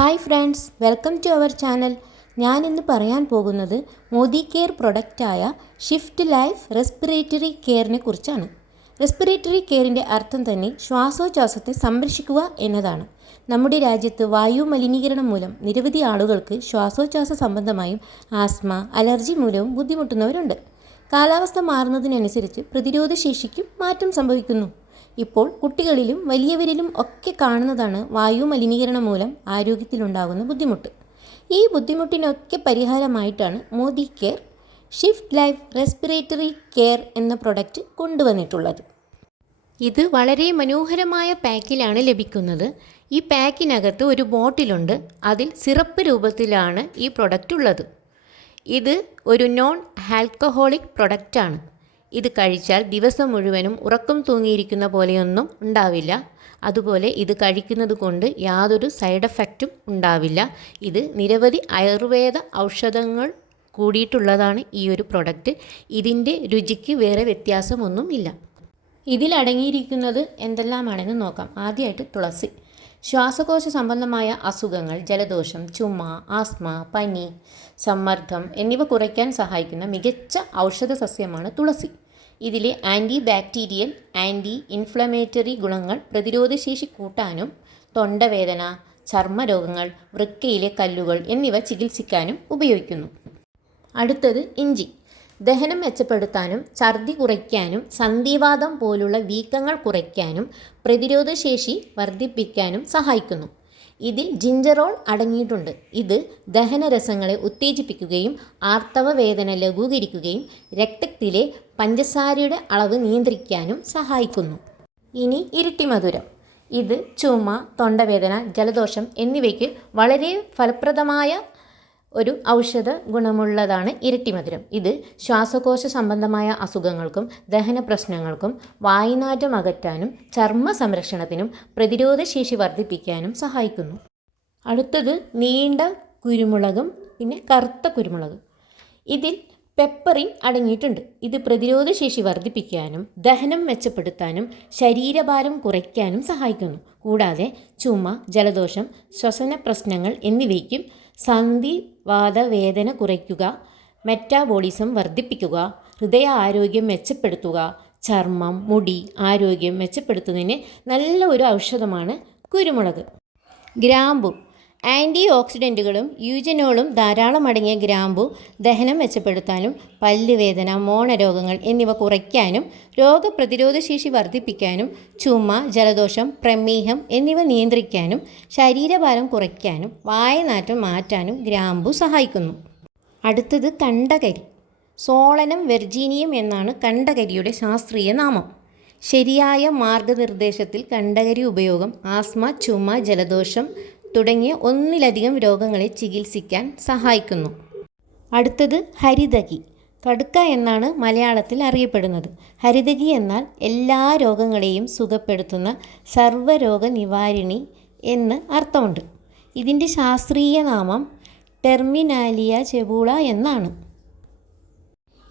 Hi friends welcome to our channel. ഞാൻ ഇന്ന് പറയാൻ പോകുന്നത് മോദി കെയർ പ്രൊഡക്റ്റായ ഷിഫ്റ്റ് ലൈഫ് റെസ്പിറേറ്ററി കെയറിനെ കുറിച്ചാണ്. റെസ്പിറേറ്ററി കെയറിന്റെ അർത്ഥം തന്നെ ശ്വാസോച്ഛ്വാസത്തെ സംരക്ഷിക്കുക എന്നതാണ്. നമ്മുടെ രാജ്യത്ത് വായു മലിനീകരണം മൂലം നിരവധി ആളുകൾക്ക് ശ്വാസോച്ഛ്വാസ സംബന്ധമായും ആസ്മ അലർജി മൂലവും ബുദ്ധിമുട്ടുന്നവരുണ്ട്. കാലാവസ്ഥ മാറുന്നതിനനുസരിച്ച് പ്രതിരോധ ശേഷിക്കും മാറ്റം സംഭവിക്കുന്നു. ഇപ്പോൾ കുട്ടികളിലും വലിയവരിലും ഒക്കെ കാണുന്നതാണ് വായു മലിനീകരണം മൂലം ആരോഗ്യത്തിലുണ്ടാകുന്ന ബുദ്ധിമുട്ട്. ഈ ബുദ്ധിമുട്ടിനൊക്കെ പരിഹാരമായിട്ടാണ് Modi care shift life respiratory care എന്ന പ്രൊഡക്റ്റ് കൊണ്ടുവന്നിട്ടുള്ളത്. ഇത് വളരെ മനോഹരമായ പാക്കിലാണ് ലഭിക്കുന്നത്. ഈ പാക്കിനകത്ത് ഒരു ബോട്ടിലുണ്ട്. അതിൽ സിറപ്പ് രൂപത്തിലാണ് ഈ പ്രൊഡക്റ്റ് ഉള്ളത്. ഇത് ഒരു നോൺ ആൽക്കഹോളിക് പ്രൊഡക്റ്റാണ്. ഇത് കഴിച്ചാൽ ദിവസം മുഴുവനും ഉറക്കം തൂങ്ങിയിരിക്കുന്ന പോലെയൊന്നും ഉണ്ടാവില്ല. അതുപോലെ ഇത് കഴിക്കുന്നത് കൊണ്ട് യാതൊരു സൈഡ് എഫക്റ്റും ഉണ്ടാവില്ല. ഇത് നിരവധി ആയുർവേദ ഔഷധങ്ങൾ കൂടിയിട്ടുള്ളതാണ് ഈ ഒരു പ്രൊഡക്റ്റ് ഇതിന്റെ രുചിക്ക് വേറെ വ്യത്യാസമൊന്നും ഇല്ല ഇതിലടങ്ങിയിരിക്കുന്നത് എന്തെല്ലാമാണെന്ന് നോക്കാം. ആദ്യമായിട്ട് തുളസി. ശ്വാസകോശ സംബന്ധമായ അസുഖങ്ങൾ ജലദോഷം ചുമ ആസ്മ പനി സമ്മർദ്ദം എന്നിവ കുറയ്ക്കാൻ സഹായിക്കുന്ന മികച്ച ഔഷധ സസ്യമാണ് തുളസി. ഇതിലെ ആന്റി ബാക്ടീരിയൽ ആന്റി ഇൻഫ്ലമേറ്ററി ഗുണങ്ങൾ പ്രതിരോധശേഷി കൂട്ടാനും തൊണ്ടവേദന ചർമ്മരോഗങ്ങൾ വൃക്കയിലെ കല്ലുകൾ എന്നിവ ചികിത്സിക്കാനും ഉപയോഗിക്കുന്നു. അടുത്തത് ഇഞ്ചി. ദഹനം മെച്ചപ്പെടുത്താനും ഛർദി കുറയ്ക്കാനും സന്ധിവാദം പോലുള്ള വീക്കങ്ങൾ കുറയ്ക്കാനും പ്രതിരോധശേഷി വർദ്ധിപ്പിക്കാനും സഹായിക്കുന്നു. ഇതിൽ ജിഞ്ചറോൾ അടങ്ങിയിട്ടുണ്ട്. ഇത് ദഹനരസങ്ങളെ ഉത്തേജിപ്പിക്കുകയും ആർത്തവ വേദന ലഘൂകരിക്കുകയും രക്തത്തിലെ പഞ്ചസാരയുടെ അളവ് നിയന്ത്രിക്കാനും സഹായിക്കുന്നു. ഇനി ഇരട്ടി മധുരം. ഇത് ചുമ തൊണ്ടവേദന ജലദോഷം എന്നിവയ്ക്ക് വളരെ ഫലപ്രദമായ ഒരു ഔഷധ ഗുണമുള്ളതാണ് ഇരട്ടിമധുരം ഇത് ശ്വാസകോശ സംബന്ധമായ അസുഖങ്ങൾക്കും ദഹന പ്രശ്നങ്ങൾക്കും വായുനാറ്റം അകറ്റാനും ചർമ്മ സംരക്ഷണത്തിനും പ്രതിരോധശേഷി വർദ്ധിപ്പിക്കാനും സഹായിക്കുന്നു. അടുത്തത് നീണ്ട കുരുമുളകും പിന്നെ കറുത്ത കുരുമുളക്. ഇതിൽ പെപ്പറിൻ അടങ്ങിയിട്ടുണ്ട്. ഇത് പ്രതിരോധശേഷി വർദ്ധിപ്പിക്കാനും ദഹനം മെച്ചപ്പെടുത്താനും ശരീരഭാരം കുറയ്ക്കാനും സഹായിക്കുന്നു. കൂടാതെ ചുമ ജലദോഷം ശ്വസന പ്രശ്നങ്ങൾ എന്നിവയ്ക്കും സന്ധിവാതവേദന കുറയ്ക്കുക മെറ്റാബോളിസം വർദ്ധിപ്പിക്കുക ഹൃദയ ആരോഗ്യം മെച്ചപ്പെടുത്തുക ചർമ്മം മുടി ആരോഗ്യം മെച്ചപ്പെടുത്തുന്നതിന് നല്ല ഒരു ഔഷധമാണ് കുരുമുളക്. ഗ്രാമ്പു. ആന്റി ഓക്സിഡന്റുകളും യൂജനോളും ധാരാളം അടങ്ങിയ ഗ്രാമ്പു ദഹനം മെച്ചപ്പെടുത്താനും പല്ലുവേദന മോണരോഗങ്ങൾ എന്നിവ കുറയ്ക്കാനും രോഗപ്രതിരോധ ശേഷി വർദ്ധിപ്പിക്കാനും ചുമ ജലദോഷം പ്രമേഹം എന്നിവ നിയന്ത്രിക്കാനും ശരീരഭാരം കുറയ്ക്കാനും വായനാറ്റം മാറ്റാനും ഗ്രാമ്പു സഹായിക്കുന്നു. അടുത്തത് കണ്ടകരി. സോളനം വെർജീനിയം എന്നാണ് കണ്ടകരിയുടെ ശാസ്ത്രീയ നാമം. ശരിയായ മാർഗനിർദ്ദേശത്തിൽ കണ്ടകരി ഉപയോഗം ആസ്മ ചുമ ജലദോഷം തുടങ്ങിയ ഒന്നിലധികം രോഗങ്ങളെ ചികിത്സിക്കാൻ സഹായിക്കുന്നു. അടുത്തത് ഹരിതകി. കടുക്ക എന്നാണ് മലയാളത്തിൽ അറിയപ്പെടുന്നത്. ഹരിതകി എന്നാൽ എല്ലാ രോഗങ്ങളെയും സുഖപ്പെടുത്തുന്ന സർവരോഗ നിവാരിണി എന്ന് അർത്ഥമുണ്ട്. ഇതിന്റെ ശാസ്ത്രീയ നാമം ടെർമിനാലിയ ചെബൂള എന്നാണ്.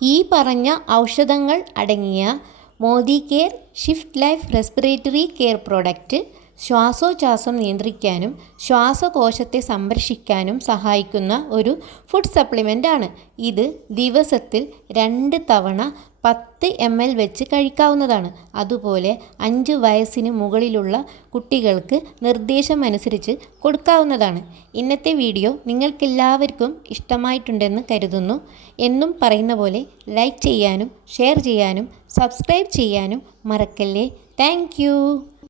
ഈ പറഞ്ഞ ഔഷധങ്ങൾ അടങ്ങിയ Modi care shift life respiratory care product ശ്വാസോച്ഛ്വാസം നിയന്ത്രിക്കാനും ശ്വാസകോശത്തെ സംരക്ഷിക്കാനും സഹായിക്കുന്ന ഒരു ഫുഡ് സപ്ലിമെന്റ് ആണ്. ഇത് ദിവസത്തിൽ രണ്ട് തവണ പത്ത് എം എൽ വെച്ച് കഴിക്കാവുന്നതാണ്. അതുപോലെ അഞ്ച് വയസ്സിന് മുകളിലുള്ള കുട്ടികൾക്ക് നിർദ്ദേശം അനുസരിച്ച് കൊടുക്കാവുന്നതാണ്. ഇന്നത്തെ വീഡിയോ നിങ്ങൾക്കെല്ലാവർക്കും ഇഷ്ടമായിട്ടുണ്ടെന്ന് കരുതുന്നു. എന്നും പറയുന്ന പോലെ ലൈക്ക് ചെയ്യാനും ഷെയർ ചെയ്യാനും സബ്സ്ക്രൈബ് ചെയ്യാനും മറക്കല്ലേ. താങ്ക്